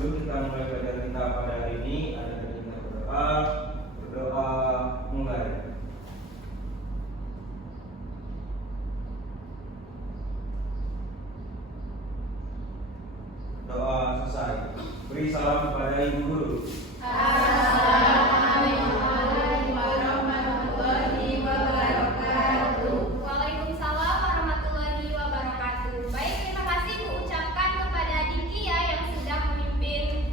sebelum kita mulai belajar kita pada hari ini, ada kita berdoa. Berdoa mulai. Doa selesai. Beri salam kepada ibu guru. Assalamualaikum warahmatullahi wabarakatuh. Waalaikumsalam warahmatullahi wabarakatuh. Baik, terima kasih ku ucapkan kepada Dikia yang sudah memimpin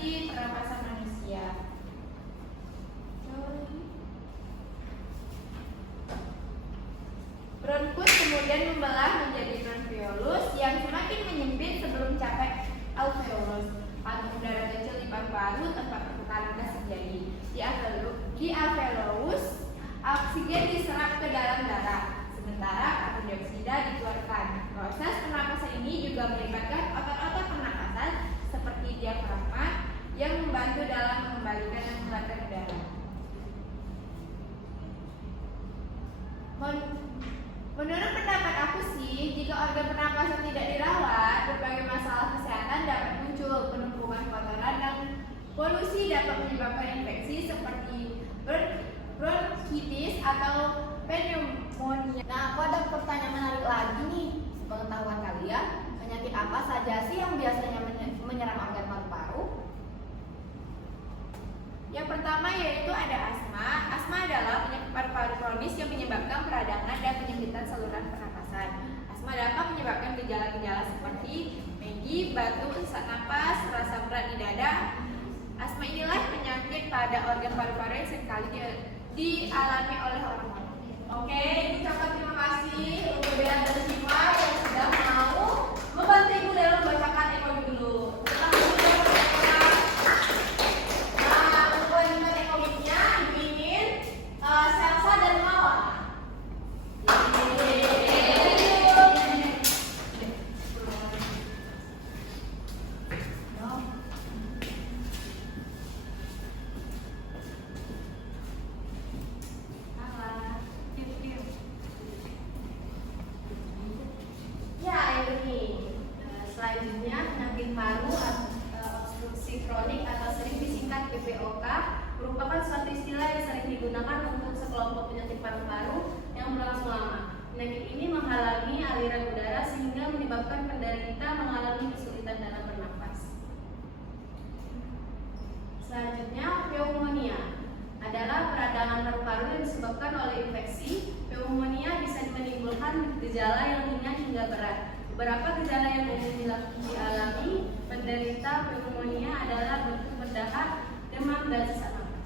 sirkulasi pernapasan manusia. Bronkus kemudian membelah menjadi bronchiolus yang semakin menyempit sebelum capai alveolus. Patung udara kecil di paru-paru tempat pertukaran gas terjadi. Di alveolus, oksigen diserap ke dalam darah, sementara karbon dioksida dikeluarkan. Proses pernapasan ini juga melibatkan otot-otot pernapasan seperti diafragma yang membantu dalam mengembalikan dan mengeluarkan udara. Menurut pendapat aku sih, jika organ pernapasan tidak dirawat, berbagai masalah kesehatan dapat muncul. Penumpukan kotoran dan polusi dapat menyebabkan infeksi seperti bronkitis atau pneumonia. Nah, aku ada pertanyaan menarik lagi nih. Sepengetahuan kalian, penyakit apa saja sih yang biasanya menyerang organ paru-paru? Yang pertama yaitu ada asma. Asma adalah penyakit paru-paru kronis yang menyebabkan peradangan dan penyempitan saluran pernapasan. Asma dapat menyebabkan gejala-gejala seperti megi, batuk, sesak napas, rasa berat di dada. Asma inilah penyakit pada organ paru-paru yang seringkali dialami oleh orang-orang. Oke, diucapkan terima kasih untuk Bea dan Siva yang sudah mau membantu Ibu dalam membacakan ekonomi dulu. Nah, untuk lanjutan ekonominya, Ibu ingin Selsa dan Mawar. Ya, ini selanjutnya penyakit paru obstruksi kronik atau sering disingkat PPOK merupakan suatu istilah yang sering digunakan untuk sekelompok penyakit paru-paru yang berlangsung lama. Penyakit ini menghalangi aliran udara sehingga menyebabkan penderita mengalami kesulitan dalam bernapas. Selanjutnya, pneumonia adalah peradangan paru-paru yang disebabkan oleh infeksi. Pneumonia bisa menimbulkan gejala yang ringan hingga berat. Beberapa gejala yang umum dialami penderita pneumonia adalah batuk berdahak, demam, dan sesak napas.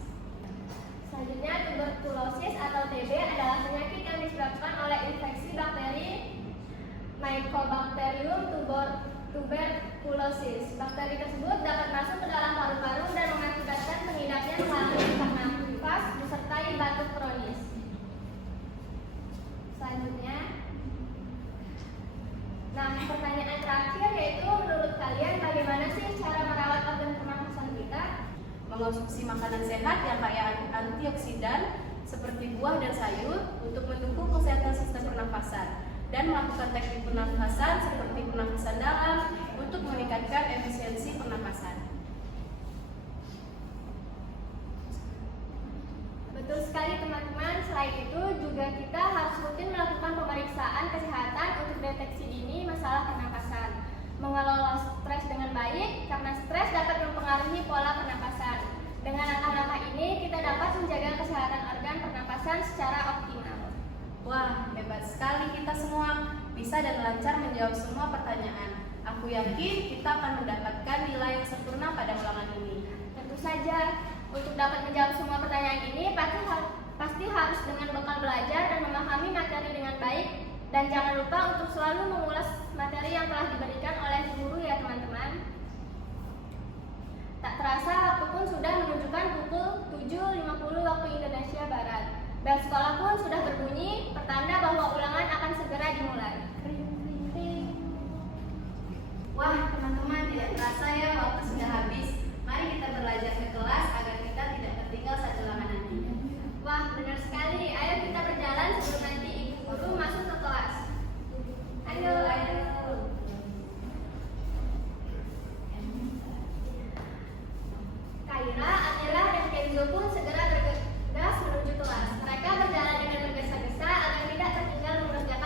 Selanjutnya, tuberkulosis atau TB adalah penyakit yang disebabkan oleh infeksi bakteri Mycobacterium tuberculosis. Bakteri tersebut dapat masuk ke dalam paru-paru dan mengakibatkan pengidapnya melalui sesak nafas disertai batuk kronis. Selanjutnya, pertanyaan terakhir yaitu menurut kalian bagaimana sih cara merawat organ pernapasan kita? Mengonsumsi makanan sehat yang kaya antioksidan seperti buah dan sayur untuk mendukung kesehatan sistem pernapasan, dan melakukan teknik pernapasan seperti pernapasan dalam untuk meningkatkan efisiensi pernapasan. Betul sekali teman-teman. Selain itu juga kita harus rutin melakukan pemeriksaan kesehatan untuk deteksi dini masalah pernapasan. Mengelola stres dengan baik karena stres dapat mempengaruhi pola pernapasan. Dengan langkah-langkah ini kita dapat menjaga kesehatan organ pernapasan secara optimal. Wah, hebat sekali kita semua, bisa dan lancar menjawab semua pertanyaan. Aku yakin kita akan mendapatkan nilai yang sempurna pada ulangan ini. Tentu saja, untuk dapat menjawab semua pertanyaan ini pasti harus dengan bekal belajar dan memahami materi dengan baik. Dan jangan lupa untuk selalu mengulas materi yang telah diberikan oleh guru ya teman-teman. Tak terasa waktu pun sudah menunjukkan pukul 7.50 waktu Indonesia Barat. Bel sekolah pun sudah berbunyi, pertanda bahwa ulangan akan segera dimulai. Wah, teman-teman, tidak terasa ya waktu sudah habis. Mari kita belajar ke kelas agar kita tidak tertinggal saat ulangan nanti. Wah, benar sekali. Ayo kita berjalan sebelum nanti ibu guru masuk ke kelas. Ayo. Kaira, Atila, dan Kenzo pun segera bergegas menuju kelas. Mereka berjalan dengan tergesa-gesa agar tidak tertinggal mengerjakan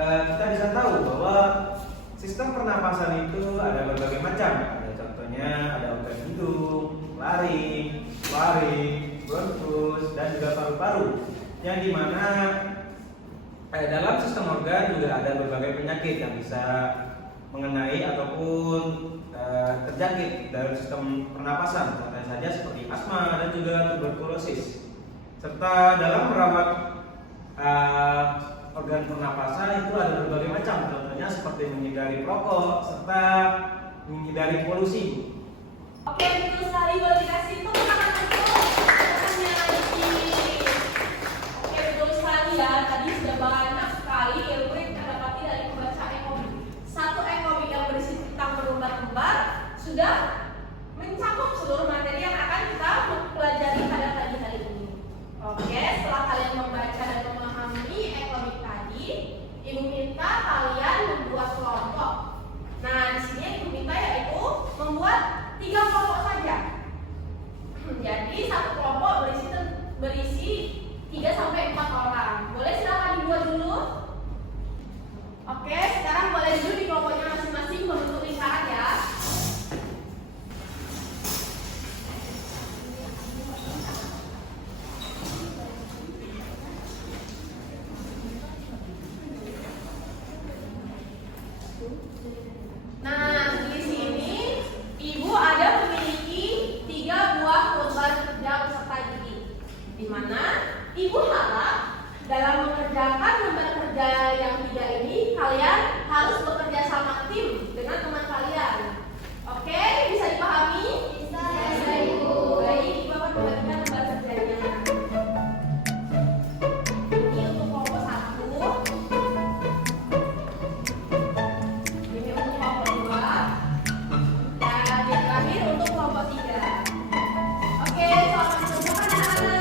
kita bisa tahu bahwa sistem pernapasan itu ada berbagai macam. Ada contohnya ada organ hidung, laring, bronkus, dan juga paru-paru. Yang dimana dalam sistem organ juga ada berbagai penyakit yang bisa mengenai ataupun terjangkit dari sistem pernapasan, contohnya saja seperti asma dan juga tuberkulosis. Serta dalam merawat organ pernapasan itu ada berbagai macam, contohnya seperti menghindari rokok serta menghindari polusi. Oke, betul sekali. Boleh dikasih tepuk tangan untuk temannya lagi. Oke, betul sekali ya. Tadi sudah banyak sekali ilmu yang kita dapati dari membaca e-komik. Satu e-komik yang berisi tentang berlembar-lembar sudah mencakup seluruh materi yang akan kita pelajari pada pagi hari ini. Oke, setelah kalian membaca dan memahami e-komik tadi, ibu minta kalian membuat kelompok. Nah, di sini ibu minta yaitu membuat 3 kelompok saja. Jadi satu kelompok berisi 3 sampai 4 orang. Boleh silakan dibuat dulu. Oke, sekarang boleh dulu di kelompoknya masing-masing membentuk lingkaran ya. Nah, di sini ibu ada memiliki 3 buah lembar kerja peserta didik, di mana ibu harap dalam mengerjakan lembar kerja yang 3 ini kalian harus bekerja sama tim dengan teman kalian. Oke, bisa dipahami? Bisa ibu. Baik, ibu akan membagikan lembar kerjanya. Ini untuk kelompok 1. Ini untuk kelompok 2. Dan yang terakhir untuk kelompok 3. Oke, selamat mengerjakan anak-anak.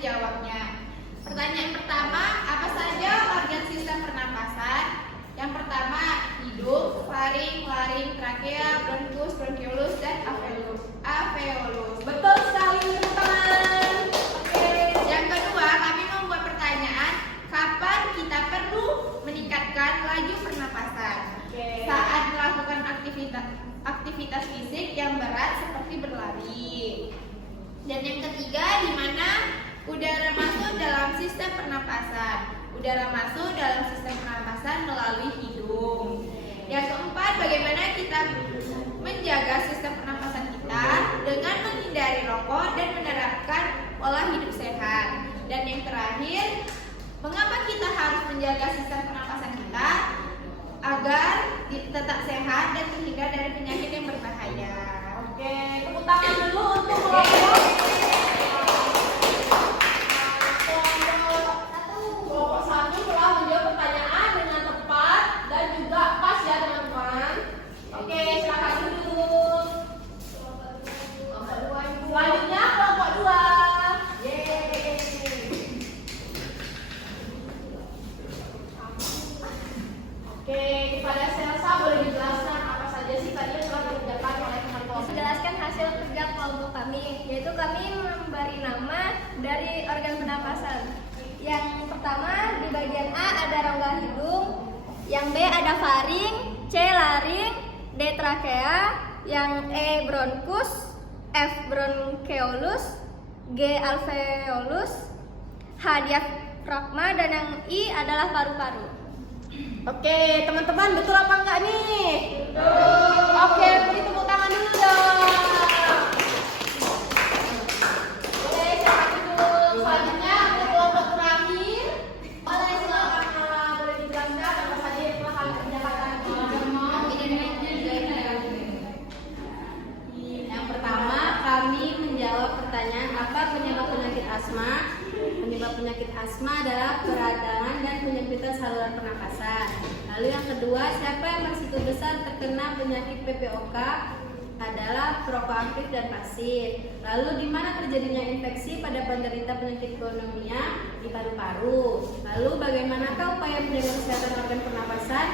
menjawabnya. Pertanyaan pertama, apa saja organ sistem pernapasan? Yang pertama, hidung, faring, laring, trakea, bronkus, bronkiolus, dan alveolus. Betul sekali, tepuk tangan. Oke. Yang kedua, kami membuat pertanyaan, kapan kita perlu meningkatkan laju pernapasan? Oke. Saat melakukan aktivitas fisik yang berat seperti berlari. Dan yang ketiga, di mana udara masuk dalam sistem pernapasan? Udara masuk dalam sistem pernapasan melalui hidung. Yang keempat, bagaimana kita menjaga sistem pernapasan kita dengan menghindari rokok dan menerapkan pola hidup sehat. Dan yang terakhir, mengapa kita harus menjaga sistem pernapasan kita agar tetap sehat dan terhindar dari penyakit yang berbahaya. Oke, tepuk tangan dulu untuk kelompok. Kelompok 1 telah menjawab pertanyaan dengan tepat dan juga pas ya teman-teman. Oke, silakan duduk. Selanjutnya kelompok 2. Yeay. Oke, kepada Selsa boleh dijelaskan apa saja sih tadi yang telah dikerjakan oleh teman-teman? Menjelaskan hasil kerja kelompok kami, yaitu kami memberi nama dari organ pernapasan. Yang pertama di bagian A ada rongga hidung, yang B ada faring, C laring, D trakea, yang E bronkus, F bronkeolus, G alveolus, H diafragma, dan yang I adalah paru-paru. Oke, teman-teman betul apa enggak nih? Betul. Oke, beri tepuk tangan dulu dong. Boleh silakan duduk. Selanjutnya untuk kelompok terakhir. Boleh silakan boleh dijelaskan apa saja yang telah kalian kerjakan tadi. Yang pertama, kami menjawab pertanyaan apa penyebab penyakit asma. Penyebab penyakit asma adalah peradangan dan penyempitan saluran pernapasan. Lalu yang kedua, siapa yang berisiko besar terkena penyakit PPOK adalah perokok aktif dan pasif. Lalu di mana terjadinya infeksi pada penderita penyakit pneumonia? Di paru-paru. Lalu bagaimanakah upaya menjaga kesehatan organ pernapasan?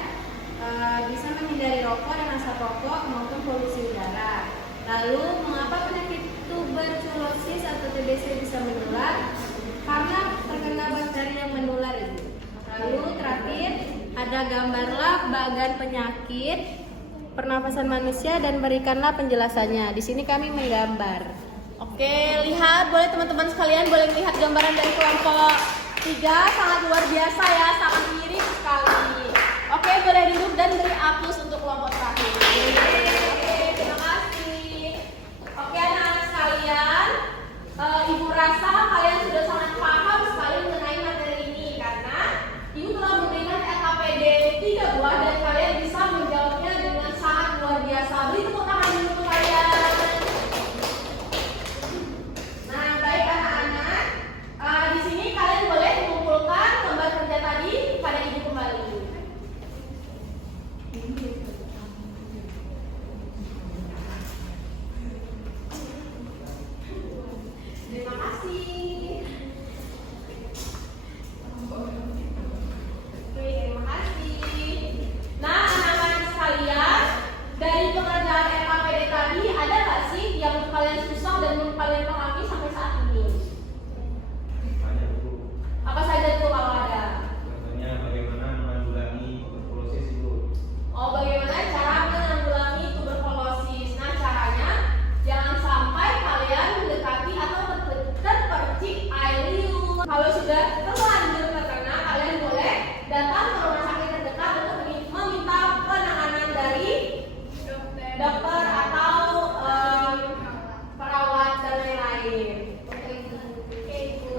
Bisa menghindari rokok dan asap rokok maupun polusi udara. Lalu mengapa penyakit tuberkulosis atau TBC bisa menular? Karena terkena bakteri yang menular itu. Lalu terakhir ada gambarlah bagan penyakit pernapasan manusia dan berikanlah penjelasannya. Di sini kami menggambar. Oke, lihat boleh teman-teman sekalian boleh melihat gambaran dari kelompok 3, sangat luar biasa ya, sangat mirip sekali. Oke, boleh duduk dan beri aplaus untuk kelompok terakhir. Oke, terima kasih. Oke, anak-anak sekalian, Ibu rasa kalian sudah sangat paham sekali mengenai materi ini karena Ibu telah memberikan LKPD 3 buah dan kalian bisa menjawabnya dengan sangat luar biasa. Beri tepuk tangan dulu untuk kalian. Nah, baik anak-anak, di sini kalian boleh mengumpulkan lembar kerja tadi pada Ibu kembali. Terima kasih. Oke, terima kasih. Nah, anak-anak sekalian, dari pengerjaan LKPD tadi ada nggak sih yang menurut kalian susah dan menurut kalian pahami sampai saat ini? Banyak Bu. Apa saja tuh kalau ada? Contohnya bagaimana menanggulangi tuberkulosis itu. Oh, bagaimana cara menanggulangi tuberkulosis? Nah, caranya jangan sampai kalian mendekati atau terpercik air liur. Kalau sudah terlanjur terkena, kalian boleh datang ke rumah sakit terdekat untuk meminta penanganan dari dokter atau perawat dan lain-lain. Oke, Ibu.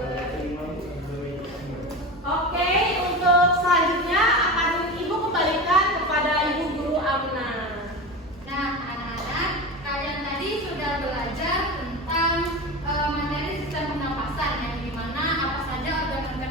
Oke, untuk selanjutnya akan Ibu kembalikan kepada Ibu Guru Amna. Nah, anak-anak, kalian tadi sudah belajar tentang materi sistem pernapasan yang dimana apa saja organ-organ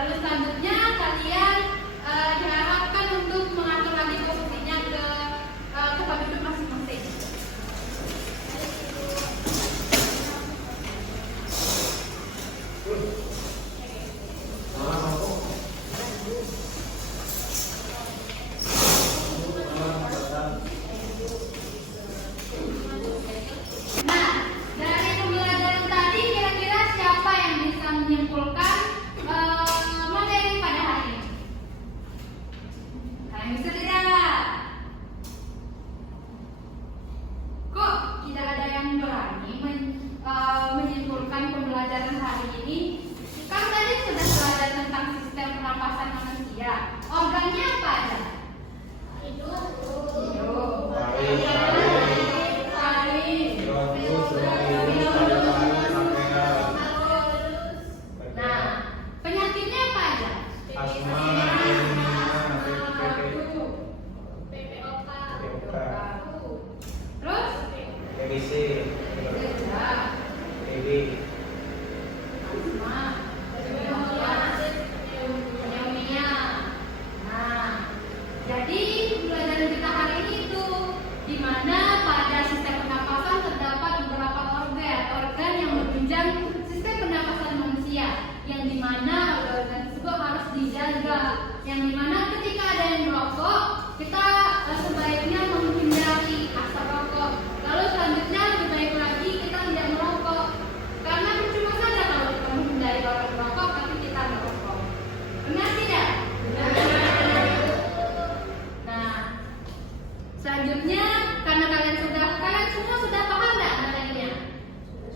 Lalu selanjutnya kalian diharapkan untuk mengatur lagi posisinya ke tempat duduk masing-masing. Nah, dari pembelajaran tadi kira-kira siapa yang bisa menyimpulkan materi pada hari ini? Kalian bisa tidak? Kok tidak ada yang berani menyimpulkan pembelajaran hari ini? Kan tadi sudah belajar tentang sistem pernapasan manusia. Organnya apa aja? Hidup. Nah, penyakitnya apa aja? Asma, PPOK. Terus? TBC, Gejala, TB, asma, pneumonia. Nah, jadi pelajaran kita hari ini itu di mana pada sistem pernapasan terdapat beberapa organ yang menunjang sistem pernapasan manusia, yang di mana organ tersebut harus dijaga, yang di mana ketika ada yang merokok kita sebaiknya menghindari asap rokok. Lalu selanjutnya lebih baik lagi kita tidak merokok, karena percuma saja kalau kita menghindari orang merokok tapi kita merokok. Benar tidak? Nah, selanjutnya karena kalian semua sudah paham nggak materinya?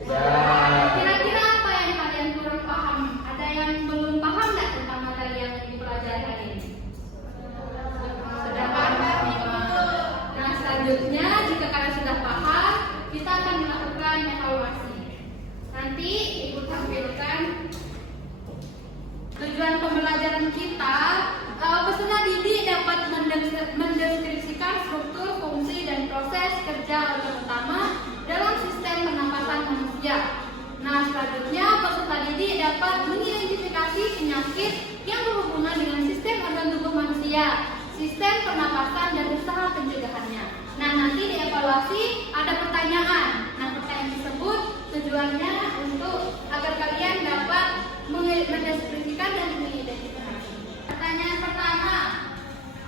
sudah. Kira-kira apa yang kalian kurang paham? Ada yang belum paham nggak tentang materi yang dipelajari hari ini? Sudah paham? Nah, selanjutnya jika kalian sudah paham, kita akan melakukan evaluasi. Nanti ibu tampilkan tujuan pembelajaran kita. Peserta didik dapat mendeskripsikan struktur, fungsi, dan proses kerja organ utama dalam sistem pernapasan manusia. Nah, selanjutnya peserta didik dapat mengidentifikasi penyakit yang berhubungan dengan sistem organ tubuh manusia, sistem pernapasan, dan usaha pencegahannya. Nah, nanti dievaluasi ada pertanyaan. Nah, pertanyaan tersebut tujuannya untuk agar kalian dapat mendeskripsikan dan mengidentifikasi. Pertanyaan pertama,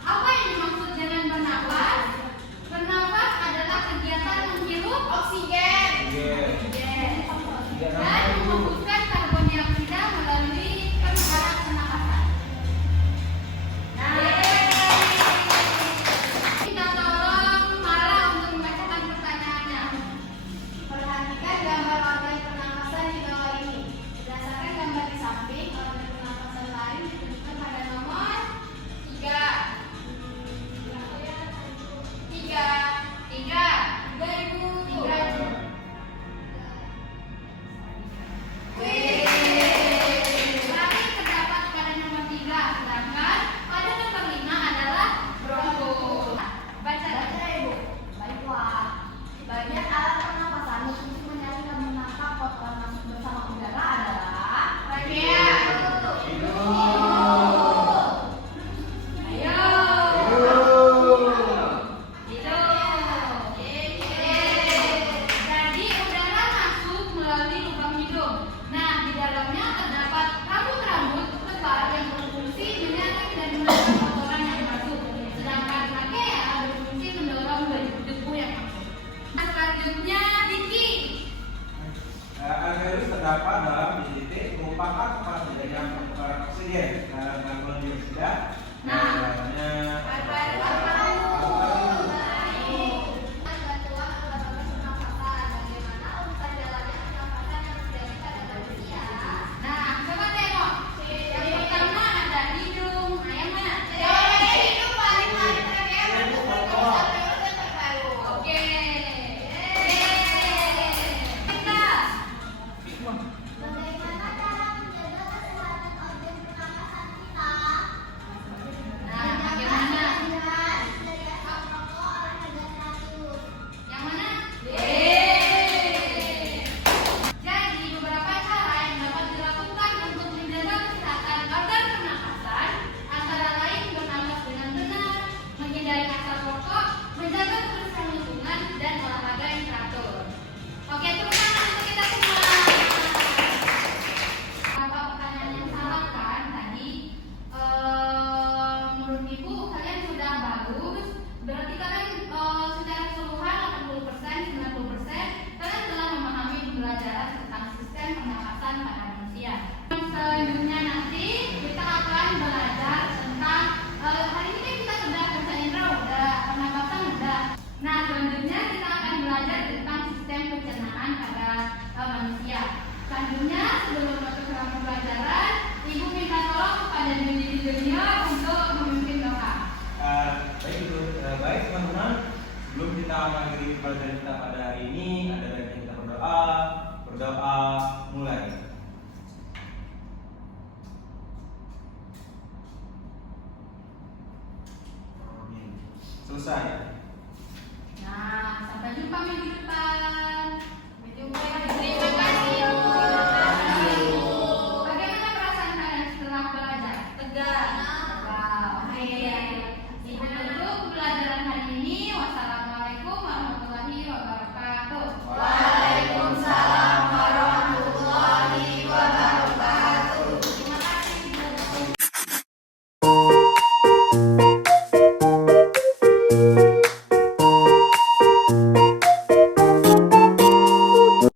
apa yang dimaksud dengan bernapas? Bernapas adalah kegiatan menghirup oksigen dan menghembuskan karbon dioksida melalui peredaran pernapasan. Nah, kita tolong Mara untuk membacakan pertanyaannya. Perhatikan gambar organ pernapasan di bawah ini. Berdasarkan gambar di samping, organ pernapasan lain ditunjukkan pada nomor 3. Berarti terdapat pada nomor 3, sedangkan pada nomor 5 adalah bronko. Baca Ibu. Baiklah. Bagian alat pernapasan untuk menyaring dan menangkap kotoran masuk bersama udara adalah bagian. Ayo. Jadi udara masuk melalui lubang hidung. Nah, di dalamnya terdapat rambut-rambut lebar yang berfungsi menyaring dan menangkap kotoran yang masuk. Sedangkan trachea berfungsi mendorong debu yang masuk. Nah, selanjutnya Diki. Alveolus terdapat dalam titik merupakan tempat terjadinya pertukaran oksigen dalam karbon dioksida. Nah, dalamnya bantuan organ pernapasan. Bagaimana urusan jalannya pernapasan yang terjadi pada manusia? nah, coba tengok. Yang pertama ada hidung. Nah, yang mana? Hidung paling trachea terbaru. Oke. Kita. Bagaimana cara menjaga kesehatan organ pernapasan kita? Nah, Selesai. Nah, sampai jumpa minggu depan. Sampai jumpa ya.